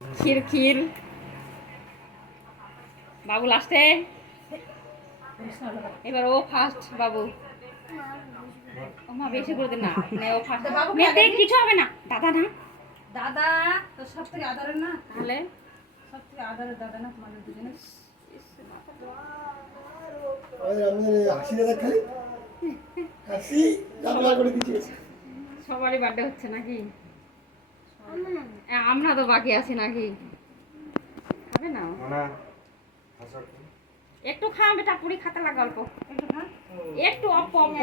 ক্ষীর ক্ষীর বাবু লাস্টে এবার ও ফার্স্ট বাবু ও মা বেশি করে দে না ও ফার্স্ট মেয়েতে কিছু হবে না দাদা না দাদা তো সব থেকে আদরের না তাহলে সব থেকে আদরের দাদা না তোমাদের দুজনে সবারই বার্থডে হচ্ছে নাকি আমরা তো বাকি আছি নাকি খাবে না একটু খা বেটা পুরি খাতে লাগা অল্প একটু খা একটু অল্প অল্প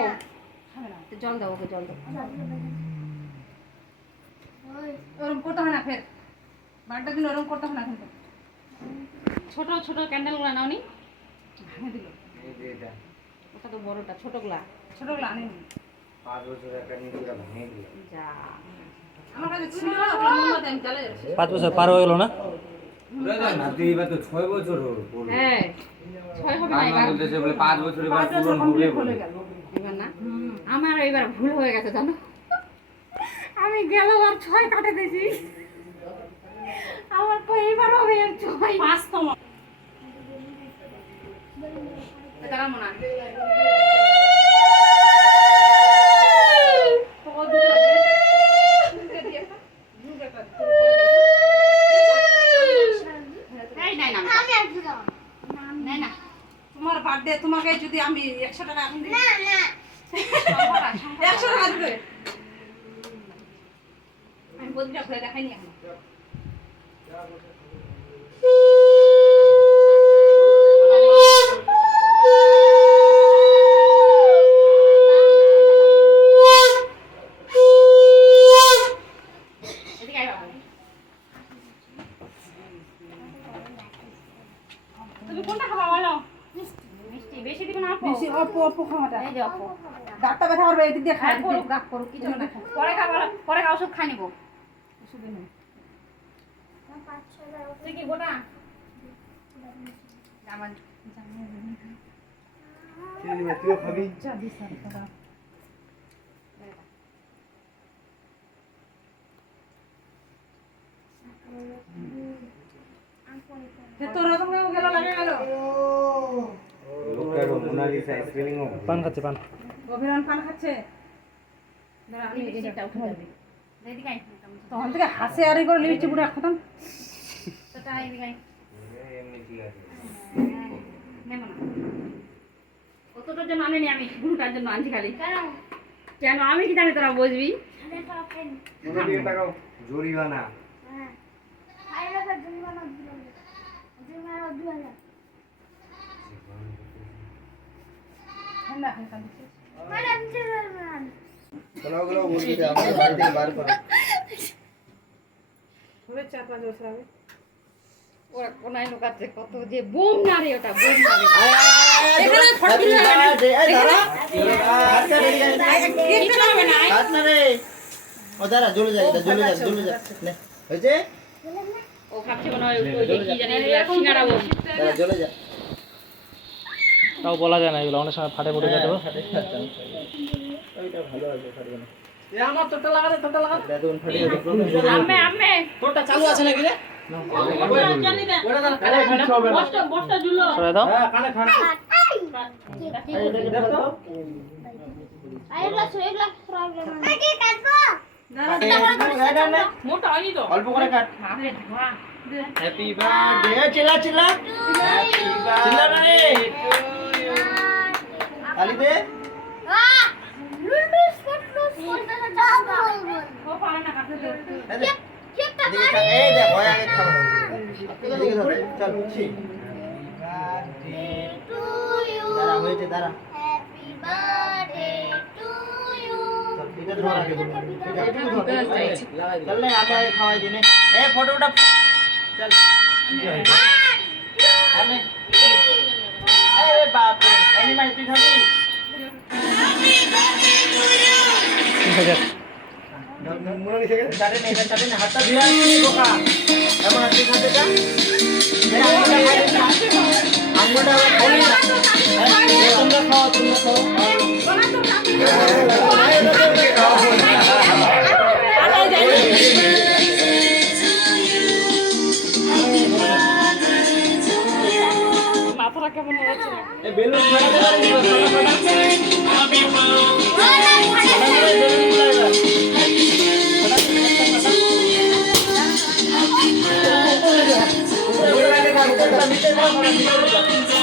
খাবে না জল দাও ওকে জল দাও ওরম করতে হয় না ফের বারটা দিন ওরম করতে হয় না কিন্তু ছোট ছোট ক্যান্ডেলগুলো নাওনি ভাঙে দিল ওটা তো বড়টা ছোটগুলা ছোটগুলো আনেনি 5 বছর একটা নিজেরা ভেঙে দিল যা আমার কাছে ছিল না ওগুলো মোমবাতি আমি জ্বালিয়ে রেখেছি 5 বছর পার হয়ে গেল না না তুই এবার তো 6 বছর হলো হ্যাঁ ছয় হবে না আমার এবার বলতেছে বলে 5 বছর এবার 5 বছর পূরণ হবে কমপ্লিট বলে হয়ে গেল এবার না আমার এবার ভুল হয়ে গেছে জানো আমি গেলবার 6 কাটে দিয়েছি আমার তো এবার হবে 6 পাঁচতম এটা কেমন না তোমার বার্থডে তোমাকে যদি আমি 100 টাকা এখন দিই না না 100 টাকা দিবে আমি বদিটা ঘুরে দেখাইনি এখন এদিকে আয় বাবা তুমি কোনটা খাবা বলো মিষ্টি বেশি দিবে না আপু বেশি অল্প অল্প খাওয়াটা এই যে আপু দাঁতটা ব্যথা করবে এদিক দিয়ে খাই করুক গাক করুক কিছু না পরে খাবো পরে ওষুধ খাই নিবো ওষুধে নেই তুই কি গোটা আমার তুই খাবি যা দিস আর দাদা তোর রকম গেল লাগে গেল লোকটার মোনালিসা স্পেলিং ও পান খাচ্ছে পান অভিরান পান খাচ্ছে দাঁড়া আমি এটা উঠে যাবে এদিকে আয় তখন থেকে হাসে আর করে লিপস্টিক পুরো খতম তোটা এদিকে আয় এমনি ঠিক আছে নেব না অতটার জন্য আনিনি আমি গুরুটার জন্য আনছি খালি কেন আমি কি জানি তোরা বুঝবি কোনো দিয়ে টাকাও জরিমানা ঠান্ডা হয়ে কাঁদছে কোনগুলো বলতে আমরা বাড়ি থেকে বার করো হবে 4-5 বছর হবে ওরা কোনায় লুকাচ্ছে কত যে বোম না রে ওটা বোম না রে এখানে ফটকি রে এই দাঁড়া আচ্ছা রে কিনতে হবে না হাত না রে ও দাঁড়া জ্বলে যায় এটা জ্বলে যায় জ্বলে যায় নে হয়েছে ও ভাবছে মনে হয় ওই যে কি জানি সিঙ্গারা বোম দাঁড়া জ্বলে যায় তাও বলা যায় না এগুলো অনেক সময় ফাটে ফুটে যেত ওইটা ভালো আছে ফাটবে না আমার তোরটা লাগা রে তোরটা লাগা এটা তখন ফাটে যাবে আম্মে আম্মে তোরটা চালু আছে নাকি রে বস্তা ঝুলো সরে দাও হ্যাঁ কানে খান মোটা হয়নি তো অল্প করে কাট বাপরে ধোয়া হ্যাপি বার্থডে চিল্লা চিল্লা হ্যাপি বার্থডে তালি দে ও পারে না কাটতে দে এদিকে খা এই দে ভয় আগে খাও এদিকে ধর চল ছি দাঁড়া হয়েছে দাঁড়া চল এটা ধর আগে চল না আমরা খাওয়াই দিনে এই ফটো উঠা চল আমি আরে বাপ রে এনিমাল তুই খাবি চাটে না হাতটা ধুয়ে আসবি বোকা এমন হাতে খাতে যা আঙ্গুলটা খোলি না তোমরা খাও কেমন হয়েছে এই বেলুন ফাটাতে পারি বেলুনগুলো এবার উপরে লাগে না উপরে নিচে না নিচে